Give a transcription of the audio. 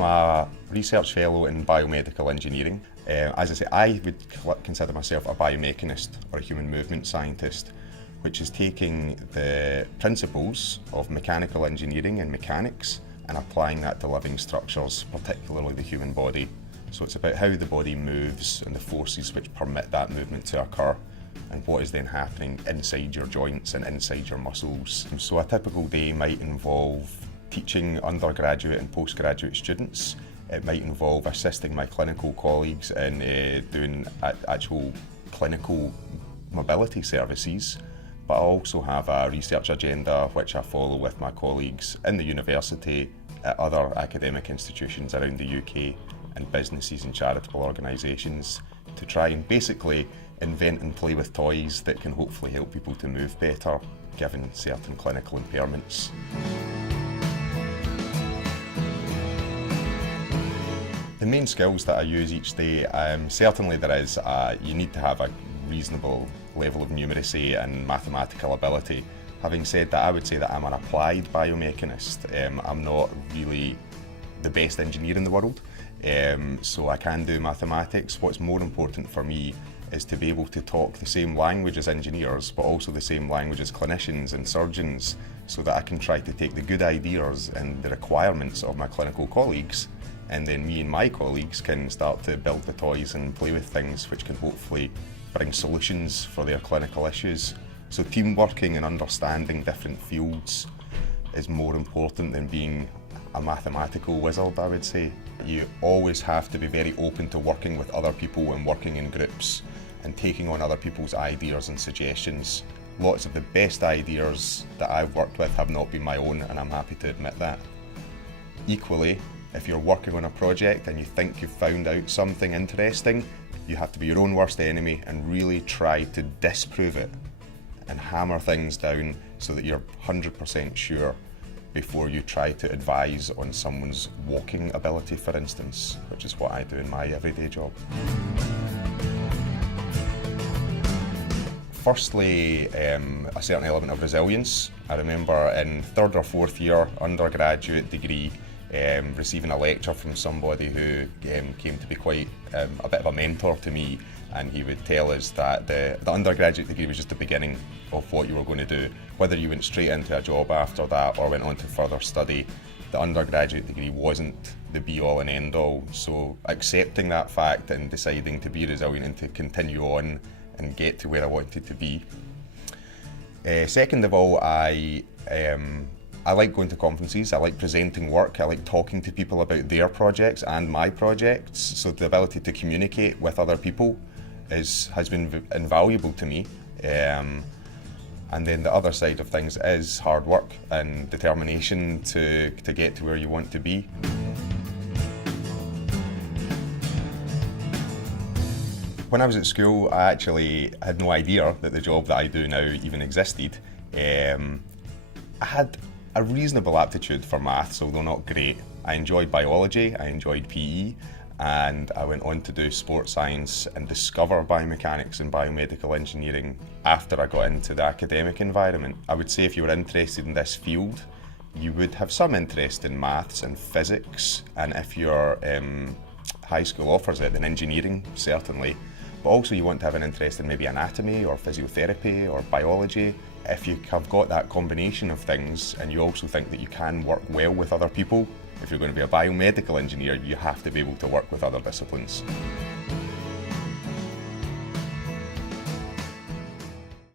I'm a research fellow in biomedical engineering. As I say, I would consider myself a biomechanist or a human movement scientist, which is taking the principles of mechanical engineering and mechanics and applying that to living structures, particularly the human body. So it's about how the body moves and the forces which permit that movement to occur, and what is then happening inside your joints and inside your muscles. So a typical day might involve teaching undergraduate and postgraduate students. It might involve assisting my clinical colleagues in doing actual clinical mobility services, but I also have a research agenda which I follow with my colleagues in the university, at other academic institutions around the UK, and businesses and charitable organisations, to try and basically invent and play with toys that can hopefully help people to move better, given certain clinical impairments. The main skills that I use each day, certainly there is, you need to have a reasonable level of numeracy and mathematical ability. Having said that, I would say that I'm an applied biomechanist. I'm not really the best engineer in the world, so I can do mathematics. What's more important for me is to be able to talk the same language as engineers, but also the same language as clinicians and surgeons, so that I can try to take the good ideas and the requirements of my clinical colleagues, and then me and my colleagues can start to build the toys and play with things which can hopefully bring solutions for their clinical issues. So team working and understanding different fields is more important than being a mathematical wizard, I would say. You always have to be very open to working with other people and working in groups and taking on other people's ideas and suggestions. Lots of the best ideas that I've worked with have not been my own, and I'm happy to admit that. Equally, if you're working on a project and you think you've found out something interesting, you have to be your own worst enemy and really try to disprove it and hammer things down so that you're 100% sure before you try to advise on someone's walking ability, for instance, which is what I do in my everyday job. Firstly, a certain element of resilience. I remember in third or fourth year undergraduate degree, receiving a lecture from somebody who came to be quite a bit of a mentor to me, and he would tell us that the undergraduate degree was just the beginning of what you were going to do. Whether you went straight into a job after that or went on to further study, the undergraduate degree wasn't the be-all and end-all. So accepting that fact and deciding to be resilient and to continue on and get to where I wanted to be. Second of all, I like going to conferences, I like presenting work, I like talking to people about their projects and my projects, so the ability to communicate with other people has been invaluable to me. And then the other side of things is hard work and determination to get to where you want to be. When I was at school, I actually had no idea that the job that I do now even existed. I had a reasonable aptitude for maths, although not great. I enjoyed biology, I enjoyed PE, and I went on to do sports science and discover biomechanics and biomedical engineering after I got into the academic environment. I would say if you were interested in this field, you would have some interest in maths and physics, and if your high school offers it, then engineering certainly. But also you want to have an interest in maybe anatomy or physiotherapy or biology. If you have got that combination of things and you also think that you can work well with other people, if you're going to be a biomedical engineer, you have to be able to work with other disciplines.